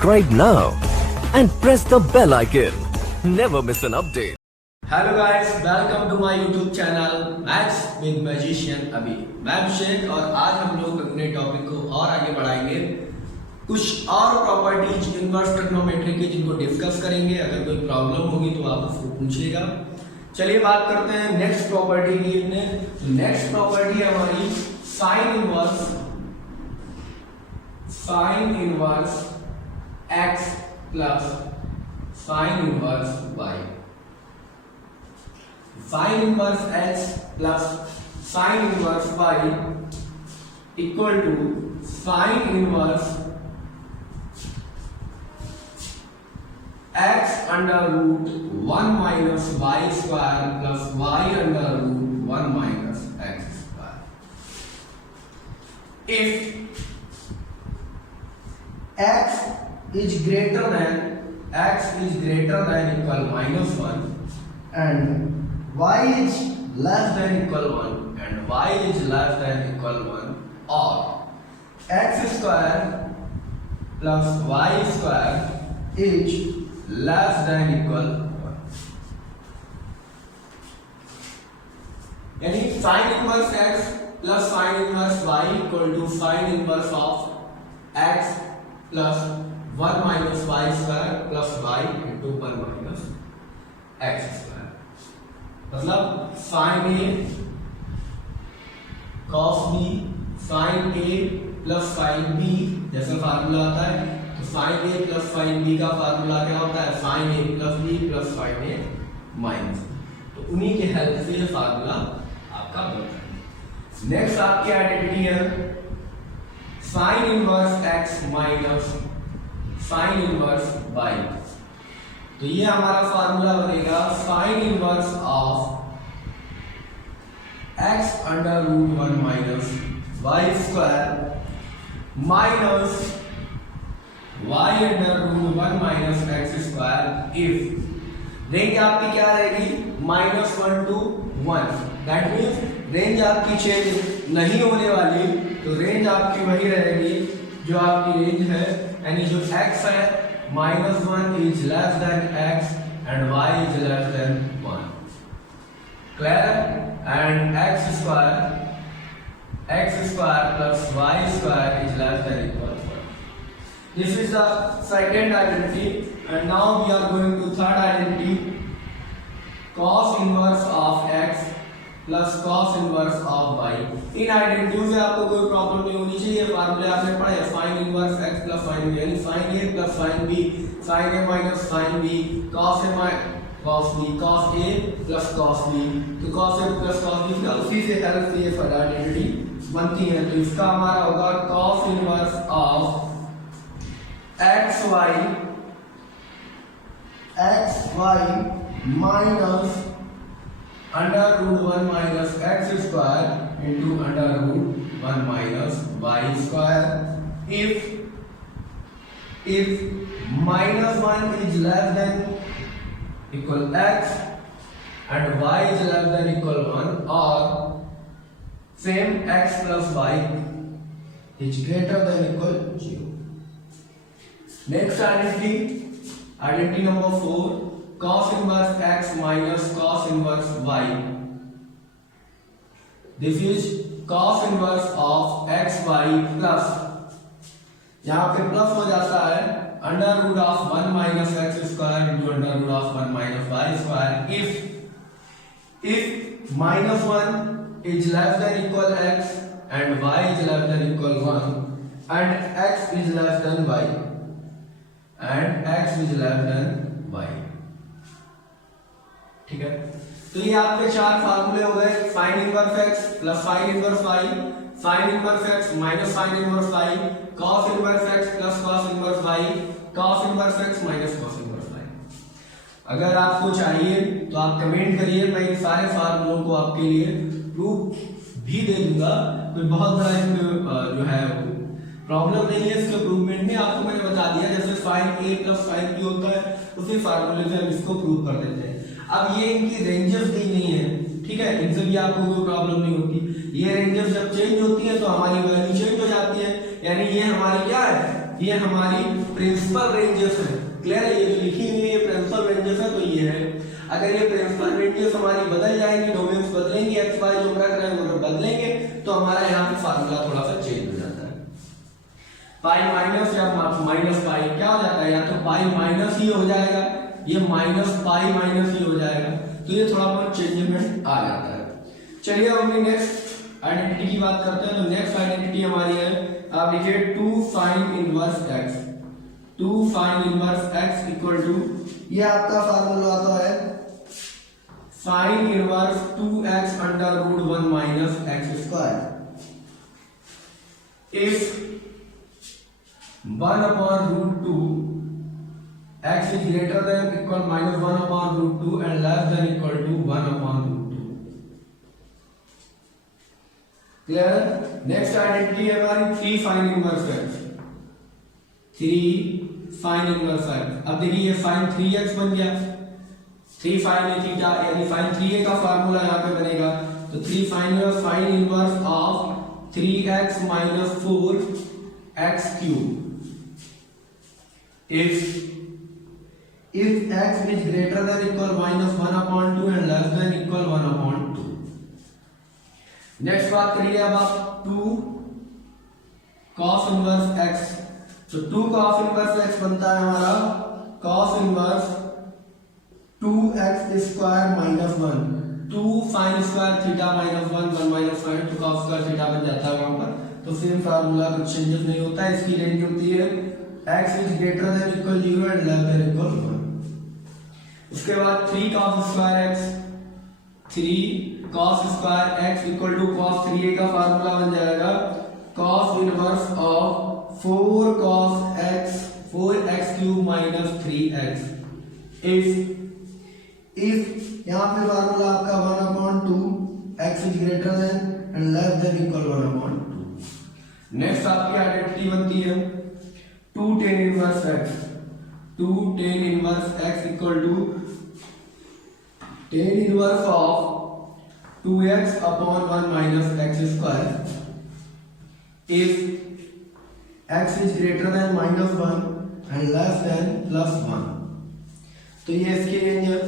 subscribe now and press the bell icon. Never miss an update. Hello guys, welcome to my YouTube channel maths with magician Abhi. मैं अभिषेक और आज हम लोग अपने topic को और आगे बढ़ाएंगे। कुछ और प्रॉपर्टीज इनवर्स ट्रिग्नोमेट्री की जिनको डिस्कस करेंगे। अगर कोई प्रॉब्लम होगी तो आप उसको पूछिएगा। चलिए बात करते हैं नेक्स्ट प्रॉपर्टी की। नेक्स्ट प्रॉपर्टी है हमारी sine inverse x plus sine inverse y. Sine inverse x plus sine inverse y equal to sine inverse x under root 1 minus y square plus y under root 1 minus x square. If x is greater than equal minus 1 and y is less than equal 1 and y is less than equal 1 or x square plus y square is less than equal 1। यानी sin inverse x plus sin inverse y equal to sin inverse of x plus 1 minus y square plus y into 1 minus x square। मतलब sign ए cos B sign ए plus sine B जैसा formula आता है, तो sign ए plus sine B का formula क्या होता है? Sign ए plus B plus sign ए minus. तो उन्हीं के हेल्प से ये फार्मूला आपका बनता है। नेक्स्ट आपकी आइडेंटिटी है sine inverse x minus sine inverse y. तो ये हमारा फार्मूला बनेगा sine inverse of x under root 1 minus y square minus y under root 1 minus x square if range आपकी क्या रहेगी? -1 to 1। दैट मीन्स रेंज आपकी change नहीं होने वाली, तो रेंज आपकी वही रहेगी जो आपकी रेंज है। यानी जो x है -1 is less than x and y is less than 1। Clear? And x square plus y square is less than equal 1। This is the second identity and now we are going to third identity cos inverse of x plus cos inverse of y। In identity से आपको कोई problem नहीं होनी चाहिए। फार्मूले आपने पढ़े sine inverse x plus sine b यानी sine a plus sine b sine a minus sine b cos a cos b cos a plus cos b। तो cos a plus cos b का उसी से हेल्प से ये identity बनती है। तो इसका हमारा होगा cos inverse of xy minus under root 1 minus x square into under root 1 minus y square if -1 is less than equal x and y is less than equal 1 और same x plus y is greater than equal 0। Next identity number 4 cos inverse x minus cos inverse y। This is cos inverse of xy plus यहाँ पे plus हो जाता है under root of 1 minus x square into under root of 1 minus y square if -1 is less than equal x and y is less than equal 1 and x is less than y and x is less than y। ठीक है, तो ये आपके चार फार्मूले हो गए sign inverse x plus sine inverse y sign inverse x minus sine inverse y cos inverse x plus cos inverse y cos inverse x minus cos inverse y। अगर आपको चाहिए तो आप कमेंट करिए, मैं इन सारे फार्मूलों को आपके लिए प्रूफ भी दे दूंगा। कोई बहुत बड़ा जो है प्रॉब्लम नहीं है इसके प्रूवमेंट में। आपको मैंने बता दिया जैसे sine a plus sine b होता है उसी फार्मूले से हम इसको प्रूव कर देते हैं। अब ये इनकी रेंजेस दी नहीं है, ठीक है, इनसे भी आपको कोई प्रॉब्लम नहीं होती। ये रेंजेस जब चेंज होती है तो हमारी वैल्यू चेंज हो जाती है, यानी ये हमारी क्या है ये हमारी प्रिंसिपल रेंजेस है। क्लियर है, ये जो लिखी हुई है ये प्रिंसिपल रेंजेस है, तो ये है। अगर ये प्रिंसिपल रेंजेस हमारी बदल जाएंगी, डोमेन्स बदलेंगे, एक्स वाई जो रख रहे हैं वो बदलेंगे, तो हमारा यहाँ पे फार्मूला थोड़ा सा चेंज हो जाता है। पाई माइनस या माइनस पाई क्या हो जाता है, या तो पाई माइनस ही हो जाएगा, ये माइनस पाई माइनस ही हो जाएगा, तो ये थोड़ा बहुत चेंजमेंट आ जाता है। चलिए अब अपनी नेक्स्ट आइडेंटिटी की बात करते हैं। तो नेक्स्ट आइडेंटिटी हमारी है, आप लिखिए 2 sin inverse x, 2 sin inverse x equal to, ये आपका फार्मूला आता है sin inverse 2x under root 1 minus x square. If 1 upon root 2 x is greater than equal minus 1 upon root 2 and less than equal to 1 upon root 2. Clear? Next identity है हमारी 3 sin inverse x, 3 sin inverse x। अब देखिए ये sin 3x बन गया, 3 sin a theta यानी sin 3a का formula यहाँ पे बनेगा, तो 3 sin inverse of 3x minus 4x cube if x is greater than equal minus 1 upon 2 and less than equal 1 upon 2। Next बात करिए अब आप 2 cos इनवर्स x, तो 2 cos इनवर्स x बनता है हमारा cos inverse 2x square minus 1, 2 sin square theta minus 1 1 minus 1 तो cos square theta बन जाता है वहां पर। तो सेम फार्मूला कुछ चेंजेस नहीं होता है। इसकी रेंज होती है x is greater than equal 0 and less than equal 1। उसके बाद 3 cos square x, 3 cos square x equal to cos 3a का फार्मूला बन जाएगा cos inverse of 4 cos x 4x cube minus 3x। If यहाँ पे formula आपका 1 upon 2 x is greater than and less than equal 1 upon 2। Next आपकी identity बनती है 2 tan inverse x, 2 tan inverse x equal to tan inverse of 2x upon 1 minus x square if x is greater then minus 1 and less then plus 1। तो ये इसकी range है।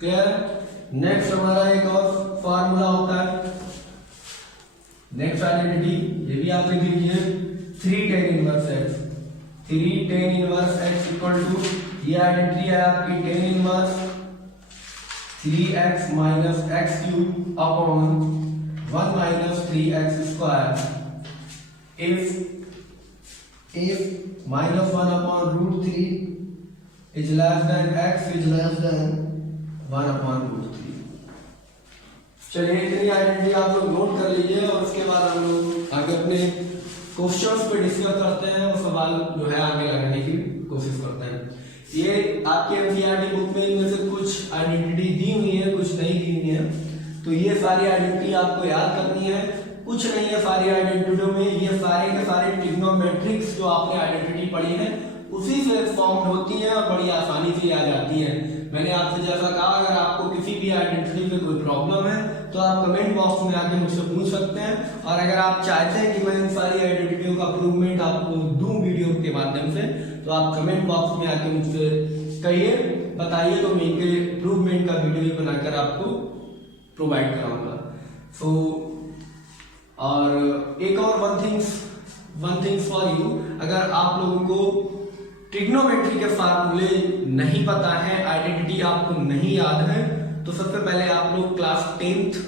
Clear? Next हमारा एक और फार्मूला होता है, नेक्स्ट आइडेंटिटी ये भी आप लिख लीजिए 3 tan inverse x, 3 tan inverse x equal to, ये आइडेंटिटी है आपकी tan inverse 3x minus x cube upon 1 minus 3x square if minus 1 upon root 3 is less than x is less than 1 upon root 3। चलिए इतनी identity आप लोग note कर लीजिए और उसके बाद हम लोग आगे अपने क्वेश्चंस पे डिस्कस करते हैं और सवाल जो है आगे लगाने की कोशिश करते हैं। ये आपके एनसीईआरटी बुक में इनमें से कुछ आइडेंटिटी दी हुई है, कुछ नहीं दी हुई है, तो ये सारी आइडेंटिटी आपको याद करनी है। कुछ नहीं है सारी आइडेंटिटियों में, ये सारे के सारे ट्रिग्नोमेट्रिक्स जो आपने आइडेंटिटी पढ़ी है उसी से फॉर्म होती है और बड़ी आसानी से आ जाती है। मैंने आपसे जैसा कहा, अगर आपको किसी भी आइडेंटिटी पे कोई प्रॉब्लम है तो आप कमेंट बॉक्स में आके मुझसे पूछ सकते हैं, और अगर आप चाहते हैं कि मैं इन सारी आइडेंटिटियों का प्रूवमेंट आपको दूं वीडियो के माध्यम से, तो आप कमेंट बॉक्स में आके मुझसे कहिए, बताइए, तो मैं इनके प्रूवमेंट का वीडियो बनाकर आपको प्रोवाइड कराऊंगा। सो और एक और वन थिंग्स फॉर यू, अगर आप लोगों को ट्रिग्नोमेट्री के फार्मूले नहीं पता है, आइडेंटिटी आपको नहीं याद है, तो सबसे पहले आप लोग क्लास 10th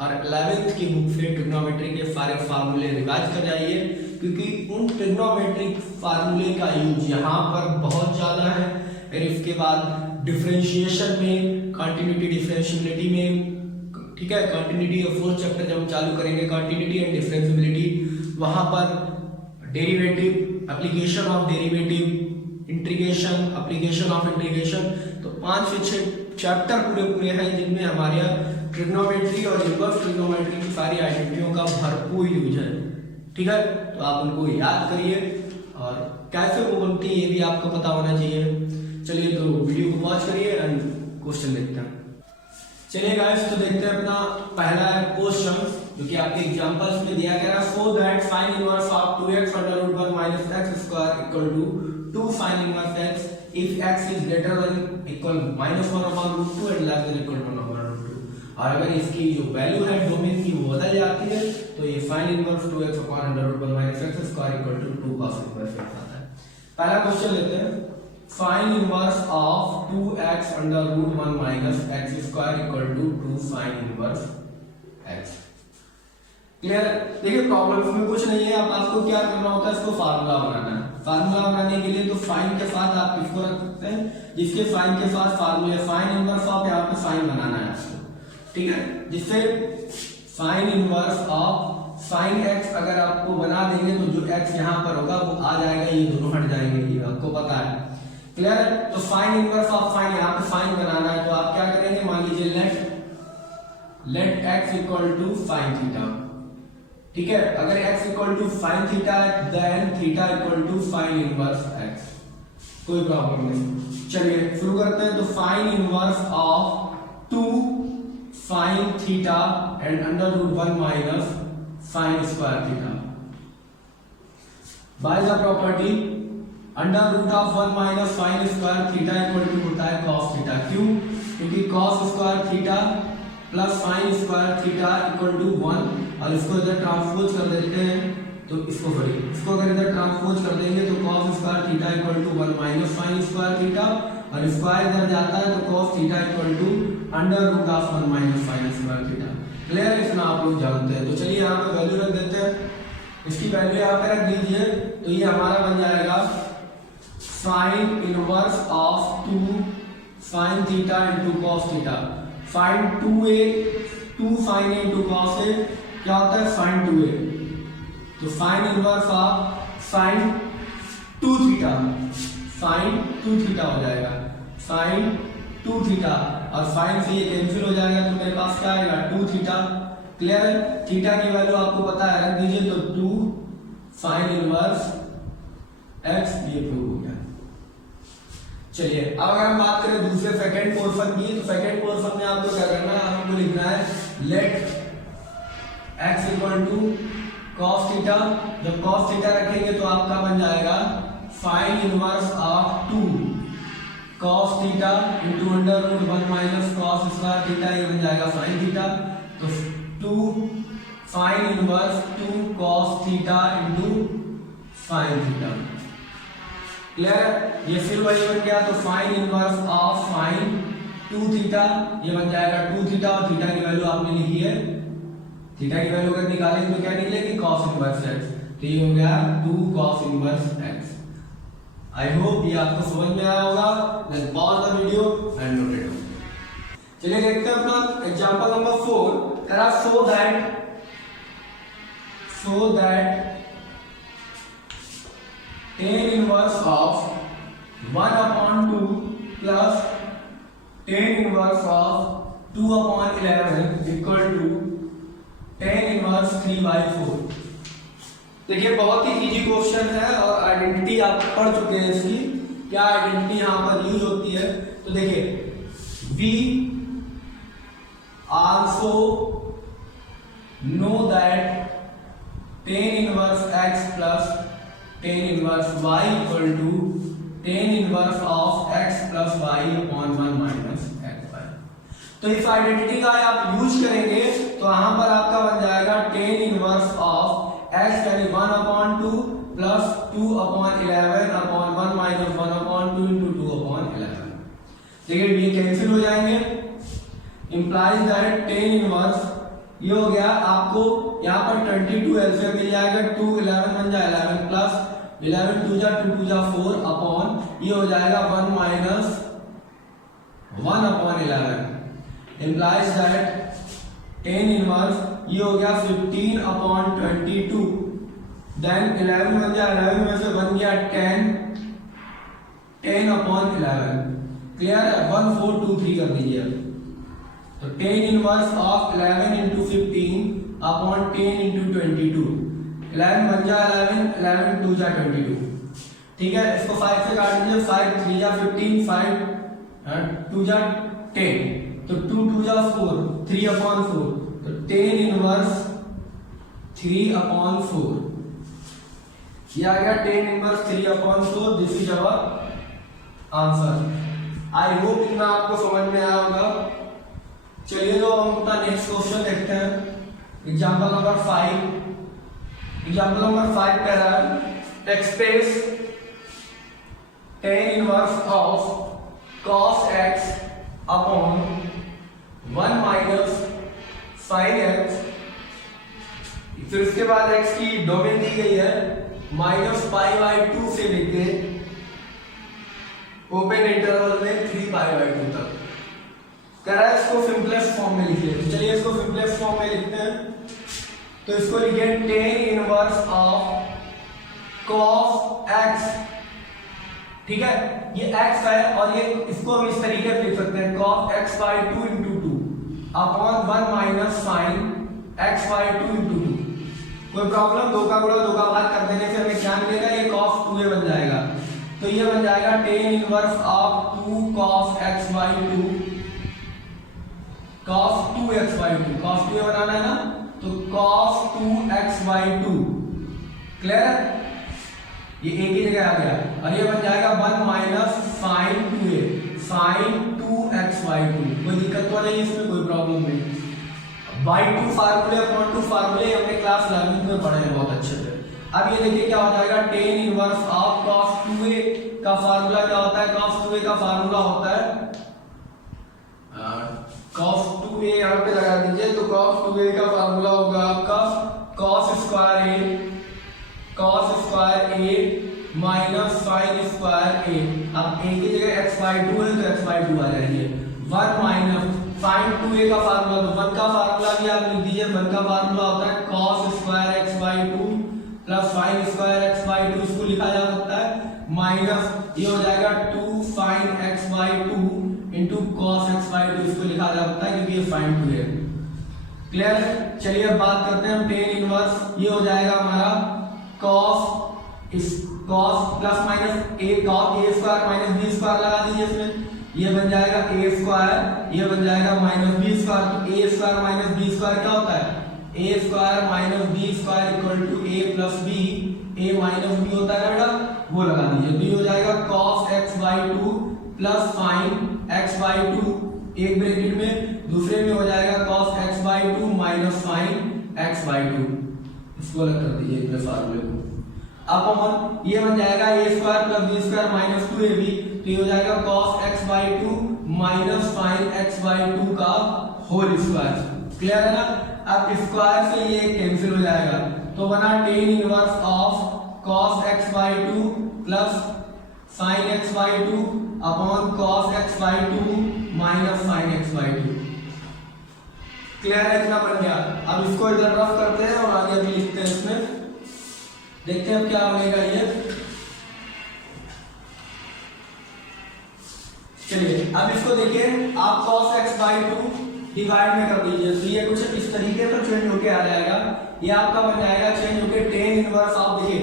और 11th की बुक से ट्रिग्नोमेट्री के सारे फार्मूले रिवाइज कर जाइए, क्योंकि उन ट्रिग्नोमेट्रिक फार्मूले का यूज यहाँ पर बहुत ज्यादा है। और इसके बाद डिफरेंशिएशन में, कंटिन्यूटी डिफरेंशिएबिलिटी में, ठीक है, कंटिन्यूटी और फोर्थ चैप्टर जब हम चालू करेंगे कंटिन्यूटी एंड डिफरेंशिएबिलिटी, वहां पर derivative, application of derivative, integration, application of integration, तो 5 से 6 चैप्टर पूरे हैं जिनमें हमारे यहाँ ट्रिग्नोमेट्री और इनवर्स ट्रिग्नोमेट्री की सारी आइडेंटिटियों का भरपूर यूज है। ठीक है, तो आप उनको याद करिए और कैसे वो बनती है ये भी आपको पता होना चाहिए। चलिए तो वीडियो को वॉच करिए एंड क्वेश्चन देखते हैं। चलिए गाइस, तो देखते हैं अपना पहला है क्वेश्चन। जो कि आपके एग्जांपल्स में दिया गया है, so that sine inverse of 2x under root 1 minus x square equal to 2 sine inverse x if x is greater than equal minus 1 upon root 2 and less than equal to 1 upon root 2। और अगर इसकी जो value है domain की वो बदल जाती है तो ये sin inverse 2x upon under root 1 minus x square equal to 2 cos inverse x आता है। पहला क्वेश्चन लेते हैं, sin inverse of 2x under root 1 minus x square equal to 2 sin inverse x। Clear? देखिए प्रॉब्लम्स में कुछ नहीं है, अब आपको क्या करना होता है, इसको फार्मूला बनाना है। फार्मूला बनाने के लिए तो साइन के साथ आप किसको रख सकते हैं, जिसके साइन के साथ फार्मूला साइन इनवर्स ऑफ यहाँ पे साइन बनाना है आपको, ठीक है, जिससे sign inverse of sign x अगर आपको बना देंगे तो जो x यहाँ पर होगा वो आ जाएगा, ये दोनों हट जाएंगे, ये आपको पता है। क्लियर है? तो साइन इनवर्स ऑफ साइन, यहाँ पे साइन बनाना है तो आप क्या करेंगे, मान लीजिए let x equal to sine theta, ठीक है। अगर x equal to sine theta है then theta equal to sine inverse x, कोई प्रॉब्लम नहीं। चलिए शुरू करते हैं। तो sine inverse of 2 sine theta and under root 1 minus sine square theta by the property under root of 1 minus sine square theta equal to होता है cos theta. क्यों? क्योंकि cos square theta plus sine square theta equal to 1, और इसको इधर transpose कर देते हैं तो इसको अगर इधर ट्रांसपोज कर देंगे तो cos square theta equal to 1 minus sine square theta, और स्क्वायर इधर जाता है तो cos theta equal to under root of 1 minus sine square theta. Clear? इतना आप लोग जानते हैं। तो चलिए यहाँ पे वैल्यू रख देते हैं, इसकी वैल्यू यहाँ पे रख दीजिए, तो ये हमारा बन जाएगा sine inverse of 2 sine theta into cos theta. Sine 2 sine A into cos A क्या होता है, साइन 2a, तो sine inverse of sine 2 theta, sine 2 theta हो जाएगा, साइन 2 थीटा, और साइन से ये कैंसिल हो जाएगा तो मेरे पास क्या आएगा 2 थीटा। क्लियर है? थीटा की वैल्यू आपको पता है, रख दीजिए, तो 2 साइन इनवर्स x, ये प्रूव हो गया। चलिए अब अगर हम बात करें दूसरे सेकंड पोर्शन की, तो सेकंड पोर्शन में आपको क्या करना है, आपको लिखना है let x equal to cos theta. जब कॉस थीटा रखेंगे तो आपका बन जाएगा sine inverse of 2 cos theta into under root 1 minus cos square theta, ये बन जाएगा साइन थीटा। तो 2 sine inverse 2 cos theta into sine theta. Clear है? ये फिर वही बन गया, तो sine inverse of sine 2 theta, ये बन जाएगा 2 थीटा, और थीटा की वैल्यू आपने लिखी है, थीटा की वैल्यू अगर निकालेंगे तो क्या निकलेगी, cos इनवर्स x, तो ये हो गया 2 cos inverse x। I hope ये आपको समझ में आया होगा। Then pause the video and note it down. चलिए देखते हैं अपना एग्जांपल नंबर 4। करा so that tan inverse of 1 upon 2 plus tan inverse of 2 upon 11 equal to tan inverse 3/4। देखिए बहुत ही इजी क्वेश्चन है और आइडेंटिटी आप पढ़ चुके हैं इसकी, क्या आइडेंटिटी यहाँ पर यूज होती है। तो देखिए we also know that tan inverse x plus tan inverse y equal to tan inverse of x plus y upon 1 minus x। तो इस आइडेंटिटी का आप यूज करेंगे तो यहां पर आपका बन जाएगा tan इनवर्स ऑफ x यानी 1 upon 2 plus 2 upon 11 upon 1 minus 1 upon 2 into 2 upon 11। देखिए ये कैंसिल हो जाएंगे, इंप्लाइज दैट tan इनवर्स ये हो गया आपको यहाँ पर 22 एलसीएम मिल जाएगा, 2 11 बन जाएगा 11 प्लस 11 2 जा 2 2 जा 4 अपॉन ये हो जाएगा 1 minus 1 upon 11 implies that tan inverse ये हो गया 15 अपॉन 22, देन 11 बन गया 11 में से बन गया 10 अपॉन 11। क्लियर है? 1 4 2 3 कर दीजिए। तो tan inverse of 11 into 15 upon 10 into 22, 11 बन जा 11 11 2 जा 22। ठीक है, इसको 5 से काट दीजिए, 5 3 जा 15 5 2 जा 10, तो 2 2 जा 4 3 अपॉन 4, तो tan इनवर्स 3/4। ये आ गया tan inverse 3/4। This is our answer. I hope इतना आपको समझ में आया होगा। चलिए तो हम अपना नेक्स्ट क्वेश्चन देखते हैं। Example number 5। एग्जांपल नंबर 5 कह रहा है express tan inverse of cos x upon 1 minus sin x। फिर उसके बाद x की डोमेन दी गई है -π/2 से लेके ओपन इंटरवल में 3π/2 तक। कह रहा है इसको सिंपलेस्ट फॉर्म में लिखिए। तो चलिए इसको सिंपलेस्ट फॉर्म में लिखते हैं। तो इसको लिखिए tan inverse of cos x। ठीक है, ये x है और ये इसको हम इस तरीके से लिख सकते हैं cos x/2 × 2 upon 1 minus sin x/2 × 2। कोई प्रॉब्लम? दो का गुणा दो का भाग कर देने से हमें क्या मिलेगा? ये cos 2a बन जाएगा। तो ये बन जाएगा tan inverse of 2 cos x/2 cos 2x/2। cos 2a बनाना है ना, तो cos 2x/2। क्लियर है? ये एक ही जगह आ गया और ये बन जाएगा 1 minus sin 2a sin 2x/2। कोई दिक्कत तो नहीं इसमें, कोई प्रॉब्लम नहीं। by2 फार्मूले अपॉन 2 फार्मूले हमने क्लास 11 में पढ़े हैं बहुत अच्छे से। अब ये देखिए क्या हो जाएगा tan inverse of cos 2a का फार्मूला क्या होता है? cos 2a का फार्मूला होता है cos 2a यहाँ पे लगा दीजिए। तो cos 2a का फार्मूला होगा आपका cos square a minus sin square a। अब a की जगह x/2 है तो x/2 आ जाएगी। 1 माइनस sin 2a का फार्मूला, तो 1 का फार्मूला भी आप लिख दीजिए। 1 का फार्मूला होता है cos square x/2 plus sin square x/2। इसको लिखा जा सकता है माइनस ये हो जाएगा 2 sin x/2 into cos x/2। इसको लिखा जा सकता है क्योंकि ये sin 2 है। क्लियर? चलिए अब बात करते हैं हम tan इनवर्स। ये हो जाएगा हमारा cos plus minus a cos a square minus b square लगा दीजिए इसमें। ये बन जाएगा a स्क्वायर, ये बन जाएगा माइनस b स्क्वायर। तो a square minus b square क्या होता है? a square minus b square equal to a plus b। a minus b होता है ना बेटा, वो लगा दीजिए। तो ये हो जाएगा cos x/2 plus sin x/2 एक ब्रैकेट में, दूसरे में हो जाएगा cos x/2 minus sin x/2। इसको अलग कर दीजिए इतने फार्मूले को। अब अपन ये बन जाएगा a square plus b square minus 2ab। तो ये हो जाएगा cos x/2 minus sin x/2 का होल स्क्वायर। क्लियर है ना? अब स्क्वायर से ये कैंसिल हो जाएगा तो बना tan inverse of cos x/2 plus sin x/2 upon cos x/2 minus sin x/2। Clear है? इतना बन गया। अब इसको इधर रफ करते हैं और आगे भी लिखते हैं इसमें। देखते हैं अब क्या बनेगा ये। चलिए अब इसको देखिए, आप cos x/2 डिवाइड में कर दीजिए तो ये कुछ इस तरीके से चेंज होके आ जाएगा। ये आपका बन जाएगा चेंज होके tan इनवर्स ऑफ। देखिए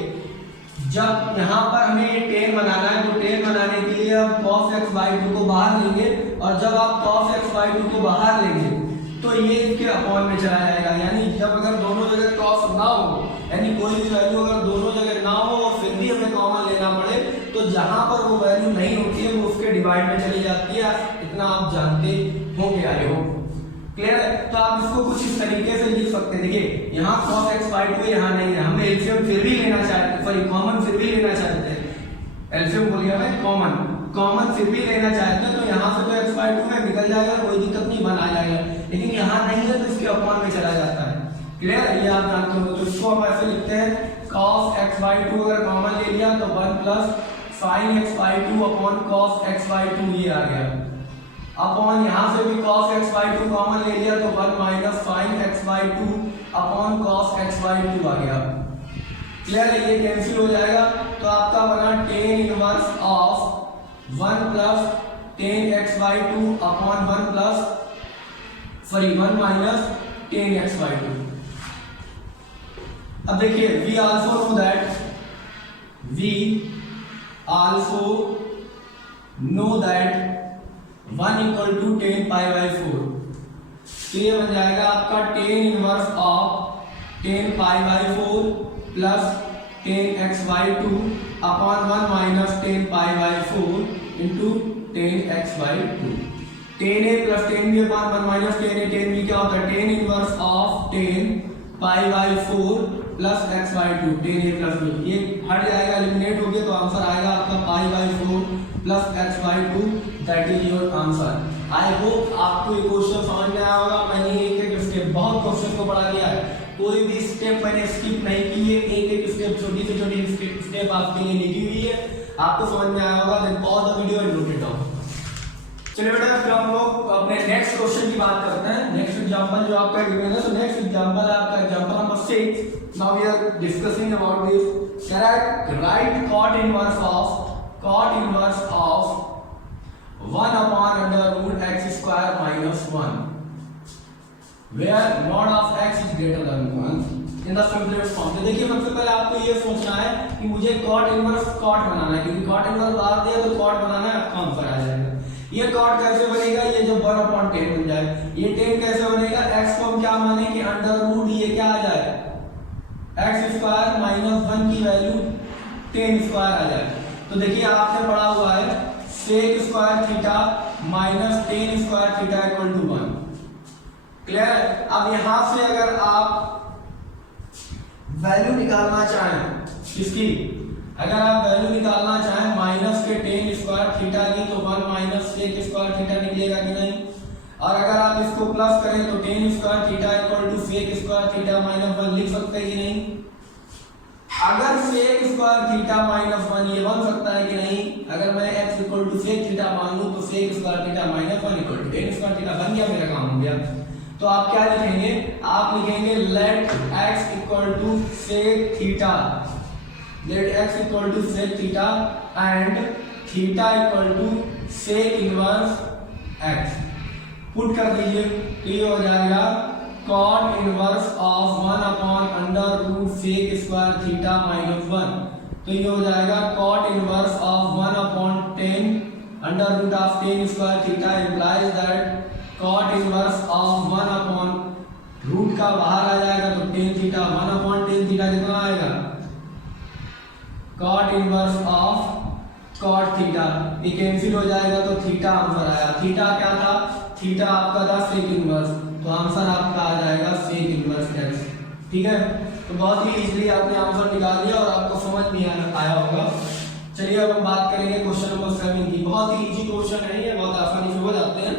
जब यहाँ पर हमें ये tan बनाना है तो tan बनाने के लिए हम cos x/2 को बाहर लेंगे और जब आप cos x/2 को बाहर लेंगे तो ये इसके अपॉन में चला जाएगा। यानी जब अगर दोनों जगह cos ना हो, यानी कोई भी वैल्यू अगर दोनों जगह ना हो और फिर भी हमें कॉमन लेना पड़े तो जहां पर वो वैल्यू नहीं होती है वो उसके डिवाइड में चली जाती है। इतना आप जानते होंगे, आए हो। क्लियर है? तो आप इसको कुछ इस तरीके से लिख सकते हैं। देखिए यहाँ cos x/2 यहाँ नहीं है, हम एलसीएम फिर भी लेना चाहते हैं, सॉरी कॉमन फिर भी लेना चाहते हैं। एलसीएम बोल गया मैं, कॉमन फिर भी लेना चाहते हैं। तो यहाँ से तो x/2 में निकल जाएगा, कोई दिक्कत नहीं, बना जाएगा। लेकिन यहाँ नहीं है तो इसके अपॉन में चला जाता है। क्लियर? ये आप जानते हो। तो इसको हम ऐसे लिखते हैं cos x/2 अगर कॉमन ले लिया तो 1 plus sin x/2 upon cos x/2 ये आ गया। अपॉन यहाँ से भी cos x/2 कॉमन ले लिया तो 1 minus sin x/2 upon cos x/2 आ गया। क्लियर है? ये कैंसिल हो जाएगा तो आपका बना tan inverse of 1 plus tan x/2 upon 1 minus tan x/2। अब देखिए we also know that 1 equal to tan π/4। तो ये बन जाएगा आपका tan inverse of 10 pi by 4 plus 10x/2 upon 1 minus 10 pi by 4 into 10x/2। 10a plus 10b upon 1 minus 10a 10b क्या होता है 10 inverse of 10 pi by 4 plus x/2 10a plus b। ये हट जाएगा, एलिमिनेट हो गया, तो आंसर आएगा आपका पाई by 4 plus x/2। That is your answer. I hope आपको ये क्वेश्चन समझ में आया होगा। मैंने एक एक स्टेप बहुत क्वेश्चन को पढ़ा दिया है, कोई भी स्टेप मैंने स्किप नहीं की है, एक एक स्टेप छोटी से छोटी स्टेप आपके लिए लिखी हुई है, आपको समझ में आया होगा। Then pause the video and note it down. चलिए बेटा फिर हम लोग अपने नेक्स्ट क्वेश्चन की बात करते हैं। नेक्स्ट एग्जांपल जो आपका गिवन है, सो नेक्स्ट एग्जांपल है आपका example number 6। Now we are discussing about this. Right cot inverse of 1 upon under root x square minus 1 where mod of x is greater than 1 in the simplest form। तो देखिए सबसे पहले आपको ये सोचना है कि मुझे cot इनवर्स cot बनाना है, क्योंकि cot इनवर्स बाहर दिया तो cot बनाना है, आपका आंसर आ जाएगा। ये cot कैसे बनेगा, ये जब 1 upon 10 बन जाए। ये 10 कैसे बनेगा, x को हम क्या माने कि अंडर रूट ये क्या आ जाए x स्क्वायर माइनस 1 की वैल्यू 10 स्क्वायर आ जाए। तो देखिए आपने पढ़ा हुआ है sec square theta minus 10 square theta equal to 1। Clear है। अब यहां से अगर आप वैल्यू निकालना चाहें किसकी, अगर आप वैल्यू निकालना चाहें माइनस के 10 स्क्वायर थीटा की, तो 1 माइनस sec स्क्वायर थीटा निकलेगा कि नहीं। और अगर आप इसको प्लस करें तो 10 square theta equal to sec square theta minus 1 लिख सकते हैं कि नहीं। अगर sec स्क्वायर थीटा माइनस 1 ये बन सकता है कि नहीं। अगर मैं x equal to sec theta मान लूं तो sec square theta minus 1 equal to 10 square theta बन गया, मेरा काम हो गया। तो आप क्या लिखेंगे, आप लिखेंगे let x equal to sec theta, let x equal to sec theta and theta equal to sec inverse x। Put कर दीजिए तो ये हो जाएगा cot inverse of 1 upon under root sec square theta minus 1। तो ये हो जाएगा cot inverse of 1 upon 10 under root of 10 square theta implies that cot inverse of 1 upon root का बाहर आ जाएगा तो 10 थीटा 1 अपॉन 10 थीटा कितना आएगा cot inverse of cot theta, ये कैंसिल हो जाएगा तो थीटा आंसर आया। थीटा क्या था, थीटा आपका था sec इनवर्स, तो आंसर आपका आ जाएगा sec इनवर्स x। ठीक है, तो बहुत ही इजीली आपने आंसर निकाल दिया और आपको समझ में आया होगा। चलिए अब हम बात करेंगे क्वेश्चन नंबर 7 की। बहुत ही इजी क्वेश्चन है ये, बहुत आसानी से हो जाते हैं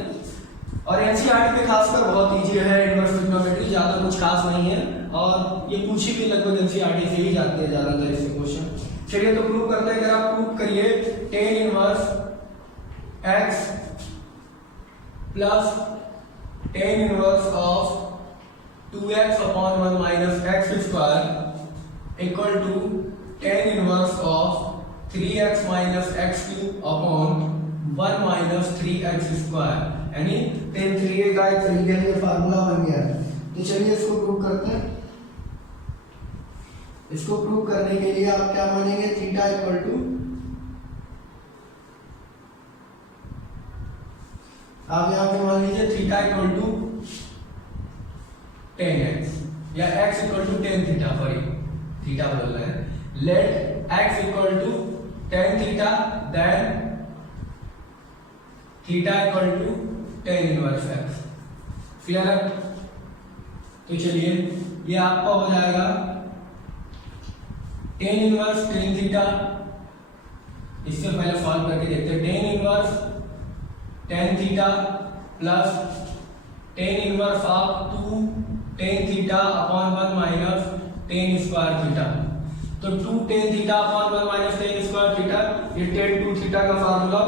और एनसीईआरटी पे खासकर बहुत इजी है। इनवर्स ट्रिग्नोमेट्री ज्यादा कुछ खास नहीं है और ये पूछी भी लगभग एनसीईआरटी से ही जाते हैं ज्यादातर इससे क्वेश्चन। चलिए तो प्रूव करते हैं। अगर आप प्रूव करिए tan inverse x plus tan inverse of 2x upon 1 minus x square equal to tan inverse of 3x minus x cube upon 1 minus 3x square, यानी tan 3a का एक तरीके से फार्मूला बन गया है। तो चलिए इसको प्रूव करते हैं। इसको प्रूव करने के लिए आप क्या मानेंगे, थीटा इक्वल टू, आप यहां पे मान लीजिए theta equal to tan x या x equal to tan theta, sorry theta बोल रहे हैं। Let x equal to tan theta then theta equal to tan inverse x। Clear है। तो चलिए ये आपका हो जाएगा tan इनवर्स tan थीटा। इससे पहले सॉल्व करके देखते हैं। tan inverse tan theta plus tan inverse of 2 tan theta upon 1 minus tan square theta. तो 2 tan theta upon 1 minus tan square theta, ये tan 2 थीटा का फार्मूला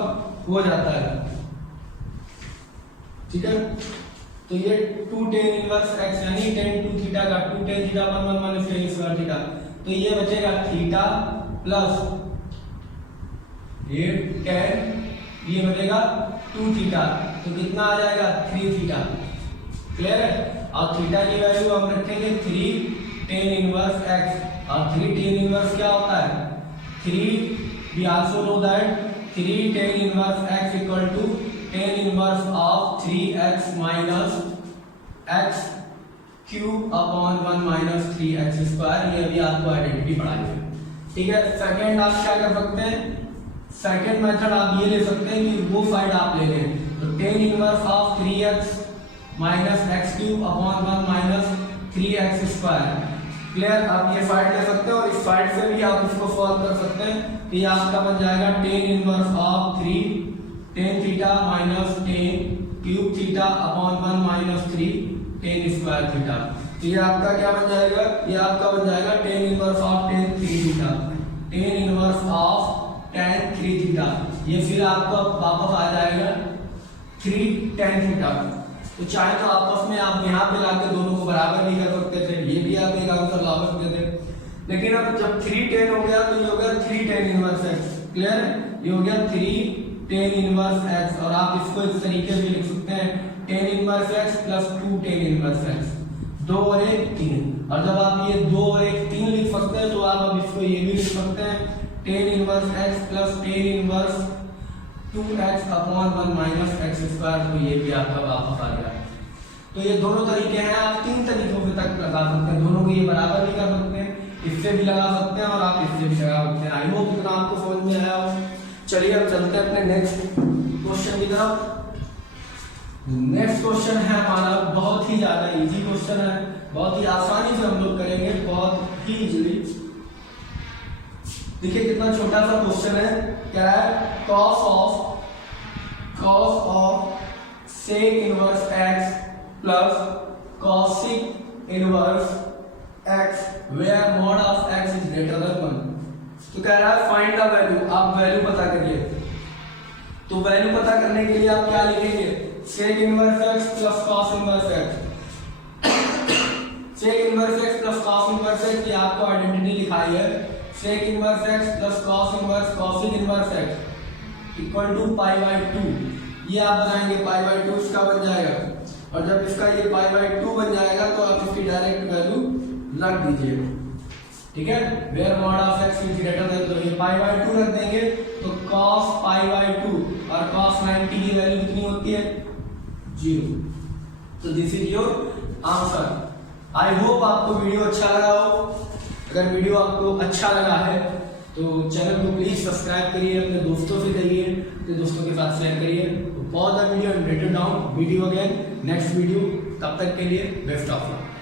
हो जाता है। ठीक है, तो ये 2 tan इनवर्स x यानी tan 2 थीटा का 2 tan theta upon 1 minus tan square theta, तो ये बचेगा थीटा प्लस ये tan, ये बचेगा 2 थीटा, तो कितना आ जाएगा 3 थीटा। क्लियर है। और थीटा की वैल्यू हम रखेंगे 3 tan इनवर्स x, और 3 tan इनवर्स क्या होता है 3, we also know that 3 tan inverse x equal to tan inverse of 3x minus x cube upon 1 minus 3x²। ये अभी आपको आइडेंटिटी पढ़ाई है, ठीक है। सेकंड आप क्या कर सकते हैं, सेकंड मेथड आप ये ले सकते हैं कि वो साइड आप ले लें, तो tan inverse of 3x minus x cube upon 1 minus 3x²। Clear, आप ये साइड ले सकते हैं और इस साइड से भी आप इसको सॉल्व कर सकते हैं। तो ये आपका बन जाएगा tan inverse of 3 tan theta minus tan cube theta upon 1 minus 3 tan square theta. तो ये आपका क्या बन जाएगा, ये आपका बन जाएगा tan inverse of tan 3 theta, tan inverse of tan 3 theta. ये फिर आपका वापस आ जाएगा 3 tan थीटा। तो चाहे तो आपस में आप यहाँ पे लाके दोनों को बराबर भी कर सकते थे, ये भी आप एक आंसर ला सकते थे, लेकिन अब जब 3 tan हो गया तो ये हो गया 3 tan इनवर्स x। क्लियर, ये हो गया 3 tan इनवर्स x। और आप इसको इस तरीके से लिख सकते हैं tan inverse x plus 2 tan inverse x, 2 और 1 3। और जब आप ये 2 और 1 3 लिख सकते हैं तो आप अब इसको ये भी लिख सकते हैं tan inverse x plus tan inverse 2x upon 1 minus x²। तो ये भी आपका वापस आ गया। तो ये दोनों तरीके हैं, आप 3 तरीकों से तक लगा सकते हैं, दोनों को ये बराबर भी कर सकते हैं, इससे भी लगा सकते हैं और आप इससे भी लगा सकते हैं। आई होप इतना आपको समझ में आया हो। चलिए अब चलते हैं अपने नेक्स्ट क्वेश्चन की तरफ। नेक्स्ट क्वेश्चन है हमारा बहुत ही ज्यादा इजी क्वेश्चन है, बहुत ही आसानी से हम लोग करेंगे, बहुत ही इजीली। देखिए कितना छोटा सा क्वेश्चन है, क्या है, cos of sec inverse x plus cosec inverse x where mod of x is greater than 1। तो कह रहा है फाइंड द वैल्यू, आप वैल्यू पता करिए। तो वैल्यू पता करने के लिए आप क्या लिखेंगे, sec inverse x plus cos inverse x। sec inverse x plus cos inverse x, ये आपको आइडेंटिटी लिखाई है, sec inverse x plus cos inverse cosec inverse x equal to π/2। ये आप बनाएंगे π/2 इसका बन जाएगा, और जब इसका ये π/2 बन जाएगा तो आप इसकी डायरेक्ट वैल्यू रख दीजिएगा, ठीक है। Where mod of x is greater than, तो ये π/2 रख देंगे तो cos π/2 और cos 90 की वैल्यू कितनी होती है, 0। तो this is your answer. I hope आपको वीडियो अच्छा लगा हो। अगर वीडियो आपको अच्छा लगा है तो चैनल को प्लीज सब्सक्राइब करिए, अपने दोस्तों से करिए, अपने दोस्तों के साथ शेयर करिए। तो pause the video and right it down, video again next video, तब तक के लिए बेस्ट ऑफ लक।